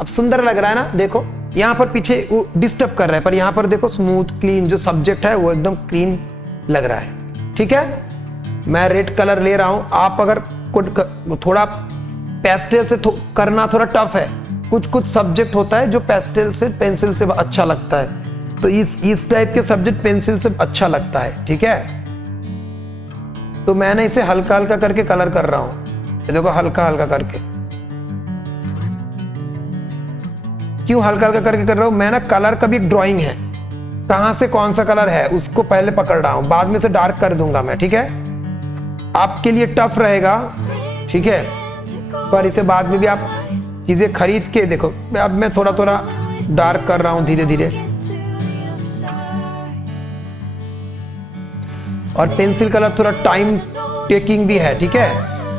अब सुंदर लग रहा है ना। देखो यहाँ पर पीछे वो डिस्टर्ब कर रहा है, पर यहाँ पर देखो स्मूथ क्लीन जो सब्जेक्ट है वो एकदम क्लीन लग रहा है। ठीक है, मैं रेड कलर ले रहा हूँ। आप अगर थोड़ा पेस्टल से करना थोड़ा टफ है, कुछ कुछ सब्जेक्ट होता है जो पेस्टल से पेंसिल से अच्छा लगता है, तो इस टाइप के सब्जेक्ट पेंसिल से अच्छा लगता है। ठीक है, तो मैंने इसे हल्का हल्का करके कलर कर रहा हूं। ये देखो हल्का हल्का करके, क्यों हल्का हल्का करके कर रहा हूं मैं ना, कलर का भी एक ड्राइंग है, कहां से कौन सा कलर है उसको पहले पकड़ रहा हूं, बाद में से डार्क कर दूंगा मैं। ठीक है, आपके लिए टफ रहेगा। ठीक है, पर इसे बाद में भी आप चीजें खरीद के देखो। अब मैं थोड़ा थोड़ा डार्क कर रहा हूं धीरे धीरे, और पेंसिल कलर थोड़ा टाइम टेकिंग भी है। ठीक है,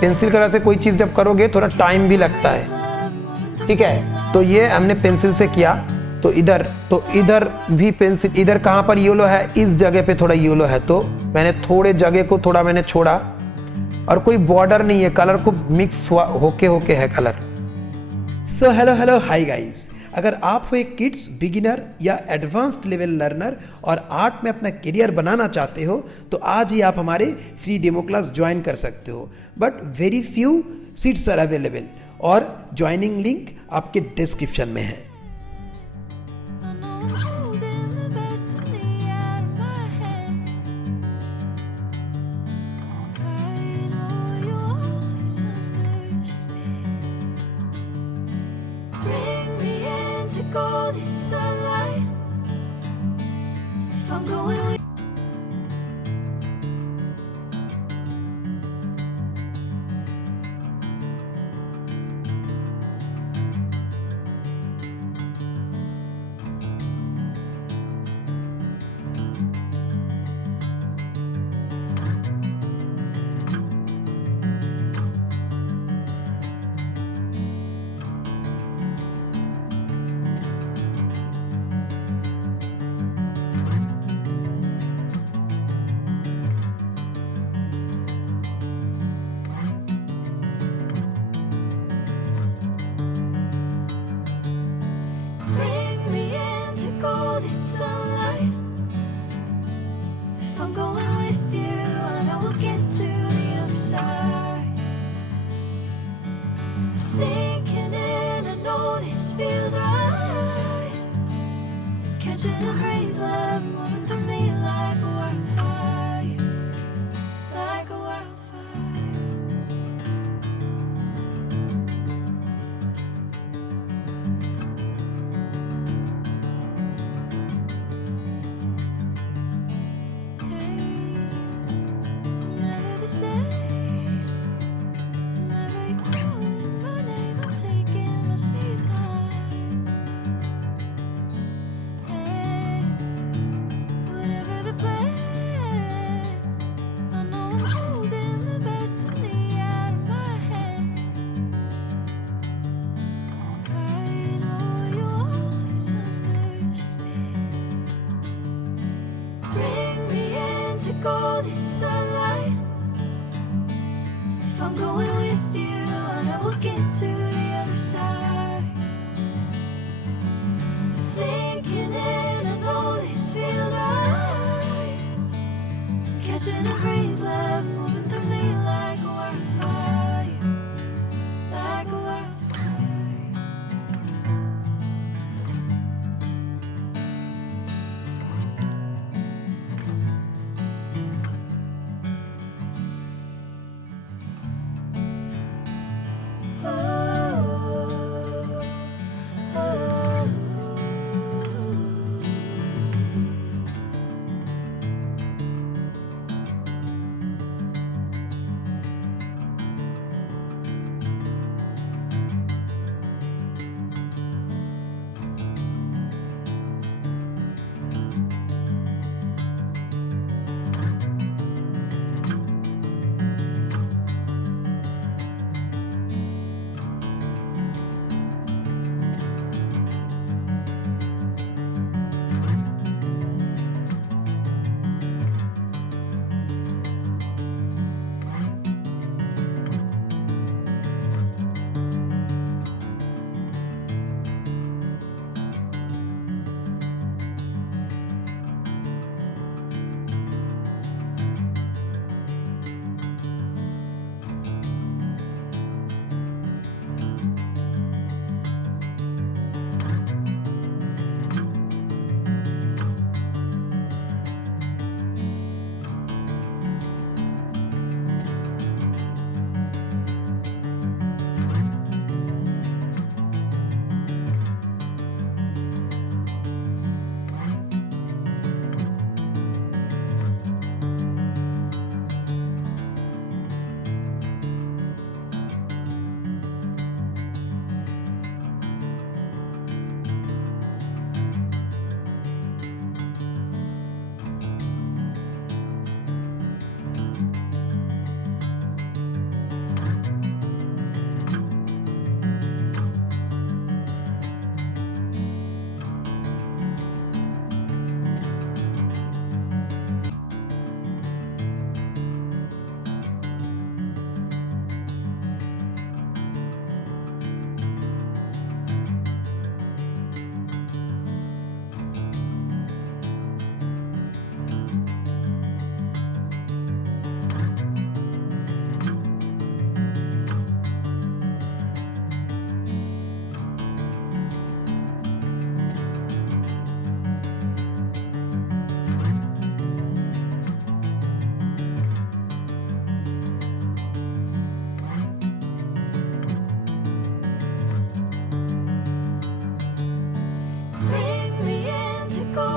पेंसिल कलर से कोई चीज जब करोगे थोड़ा टाइम भी लगता है। ठीक है, तो ये हमने पेंसिल से किया। तो इधर भी पेंसिल, इधर कहाँ पर येलो है, इस जगह पे थोड़ा येलो है, तो मैंने थोड़े जगह को थोड़ा मैंने छोड़ा, और कोई बॉर्डर नहीं है, कलर को मिक्स हुआ होके है colour. So hello hi guys, अगर आप हो एक किड्स, बिगिनर या एडवांस्ड लेवल लर्नर और आर्ट में अपना करियर बनाना चाहते हो, तो आज ही आप हमारे फ्री डेमो क्लास ज्वाइन कर सकते हो। But very few seats are available, और ज्वाइनिंग लिंक आपके डिस्क्रिप्शन में है। Golden sunlight, if I'm going with catching a breeze, love moving through me like a wildfire, like a wildfire. Hey, I'm never the same. Whenever you're calling my name, I'm taking my sweet time. Hey, whatever the plan, I know I'm holding the best of me out of my hand. I know you always understand. Bring me into golden sunlight. If I'm going with you, I know we'll get to the other side. Sinking in, I know this feels right. Catching a breeze, love moving through me like a wildfire, like a wildfire. Oh, oh.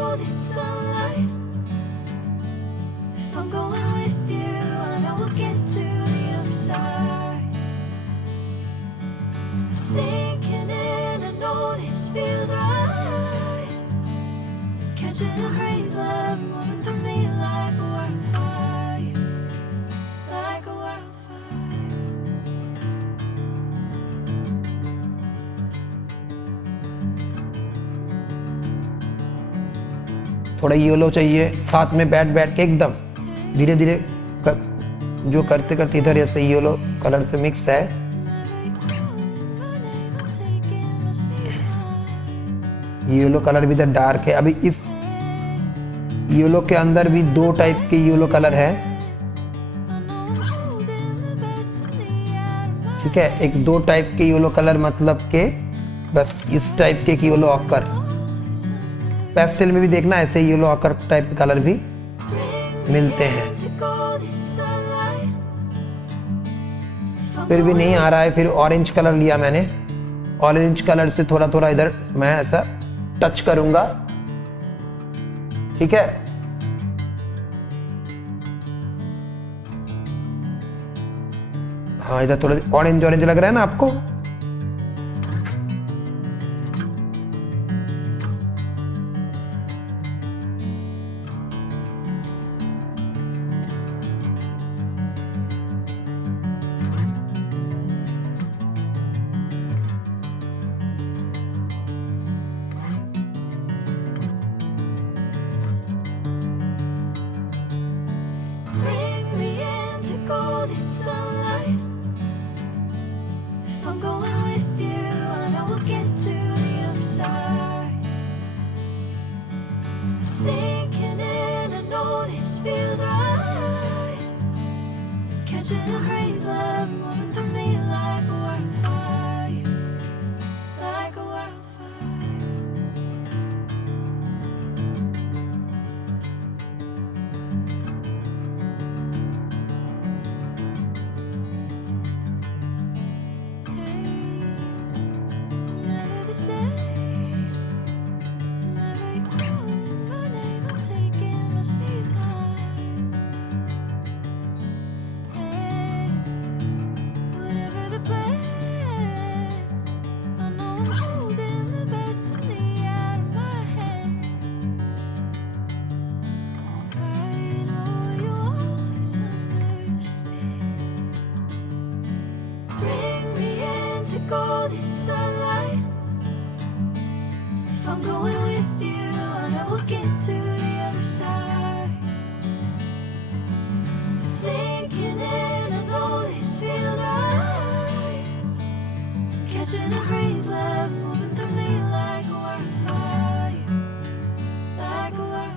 golden sunlight. If I'm going with you, I know we'll get to the other side. Sinking in, I know this feels right. Catching a breeze, love moving through me like a wildfire, like a wildfire. थोड़ा yellow चाहिए, साथ में बैठ बैठ के एकदम धीरे धीरे जो करते करते इधर ऐसे येलो कलर से मिक्स है। येलो कलर भी इधर डार्क है। अभी इस येलो के अंदर भी दो टाइप के येलो कलर है, ठीक है। एक दो टाइप के येलो कलर मतलब के बस इस टाइप के येलो ऑकर, पेस्टल में भी देखना ऐसे येलो ऑकर टाइप के कलर भी मिलते हैं। फिर भी नहीं आ रहा है, फिर ऑरेंज कलर लिया मैंने। ऑरेंज कलर से थोड़ा थोड़ा इधर मैं ऐसा टच करूंगा, ठीक है। हाँ, इधर थोड़ा ऑरेंज ऑरेंज लग रहा है ना आपको। Bring me into golden sunlight. If I'm going with you, I know we'll get to the other side. Sinking in, I know this feels right. Catching a breeze, love moving through me like a wildfire, like a wildfire. Never the same. Whenever you're calling my name, I'm taking my sweet time. Hey, whatever the plan, I know I'm holding the best of me out of my hand. I know you'll always understand. Bring me into golden sunlight. If I'm going with you, I know we'll get to the other side. Sinking in, I know this feels right. Catching a breeze, love moving through me like a wildfire, like a wildfire.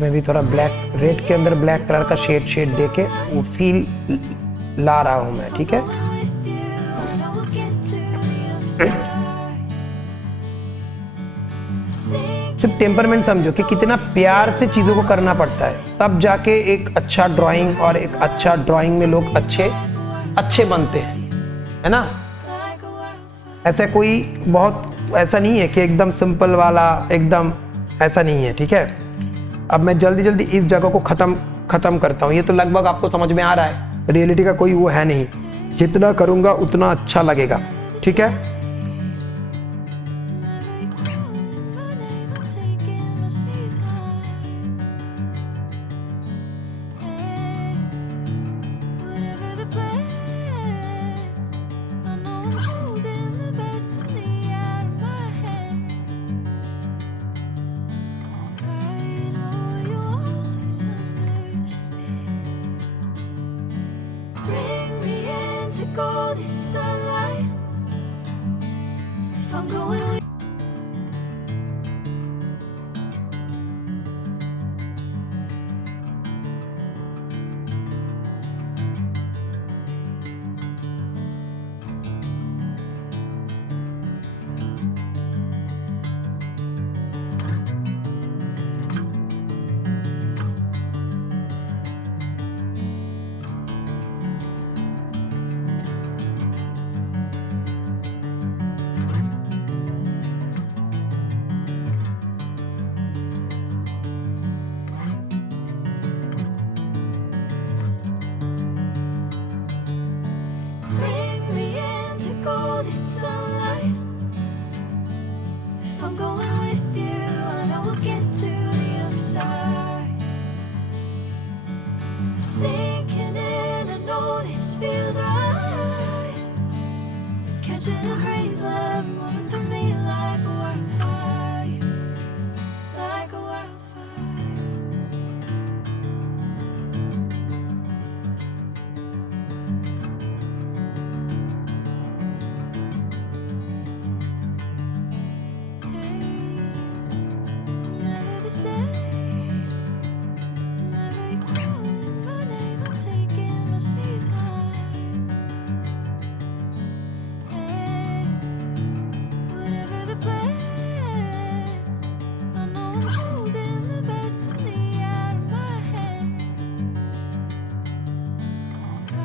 इसमें भी थोड़ा black, red के अंदर black colour का shade दे के वो feel ला रहा हूँ मैं, ठीक है। with you, I know we'll get to the other side. सिर्फ टेम्परमेंट समझो कि कितना प्यार से चीज़ों को करना पड़ता है, तब जाके एक अच्छा ड्राइंग और एक अच्छा ड्राइंग में लोग अच्छे बनते हैं, है ना। Like a wildfire. ऐसा कोई बहुत ऐसा नहीं है कि एकदम सिंपल वाला, एकदम ऐसा नहीं है, ठीक है। अब मैं जल्दी इस जगह को ख़त्म करता हूँ। ये तो लगभग आपको समझ में आ रहा है, रियलिटी का कोई वो है नहीं, जितना करूँगा उतना अच्छा लगेगा, ठीक है। Whatever the plan, I know I'm holding the best of me out of my hand. I know you'll always understand. Bring me into golden sunlight. If I'm going with bring me into golden sunlight. If I'm going with you, I know we'll get to the other side. Sinking in, I know this feels right. Catching a breeze, love moving through me like a wildfire, like a wildfire. I'm never the same. Whenever you're calling my name, I'm taking my sweet time. Hey, whatever the plan, I know I'm holding the best of me out of my hand. I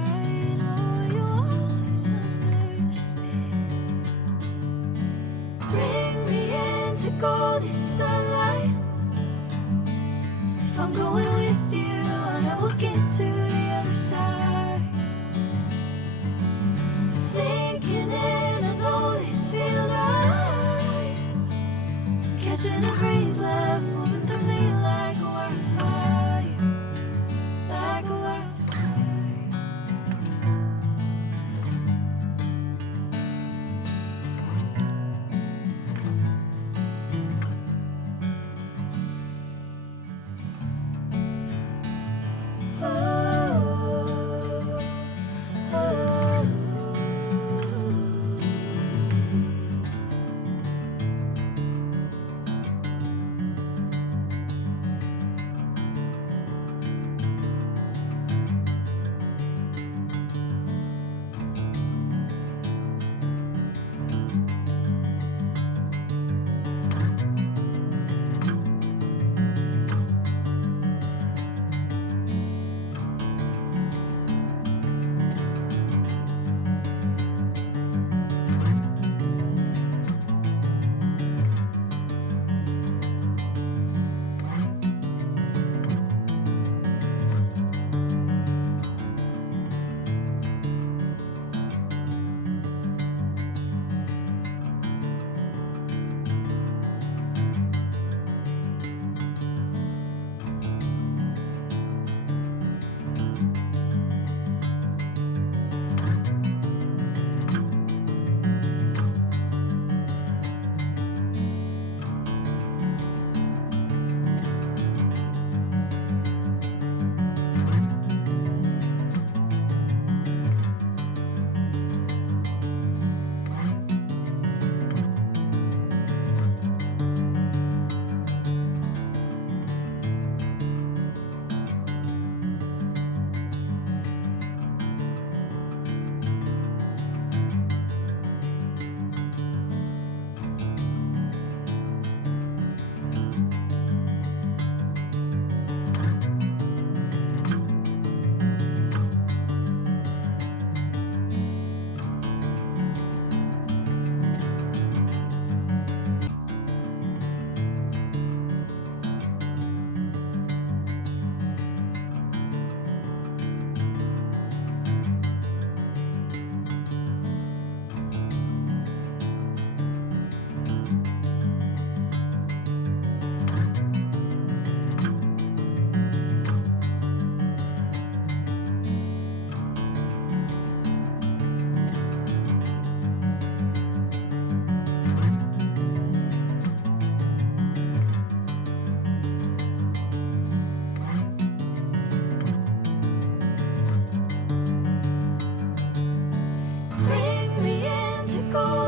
know you'll always understand. Bring me into golden sunlight. If I'm going with you, I know we'll get to the other side. Sinking in, I know this feels right. Catching a breeze, love moving through me like a wildfire, like a wildfire. Oh.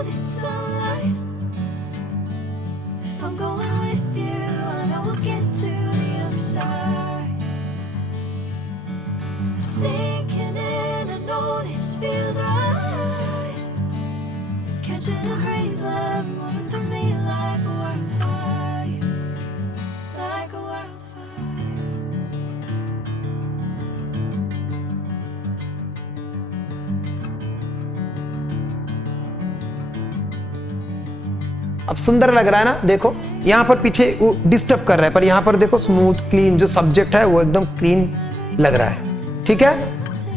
this sunlight. If I'm going with you, I know we'll get to the other side. Sinking in, I know this feels right. Catching a crazy love moving through me like a wildfire, like a wildfire. अब सुंदर लग रहा है ना, देखो यहाँ पर पीछे वो डिस्टर्ब कर रहा है, पर यहाँ पर देखो स्मूथ क्लीन जो सब्जेक्ट है वो एकदम क्लीन लग रहा है। ठीक है,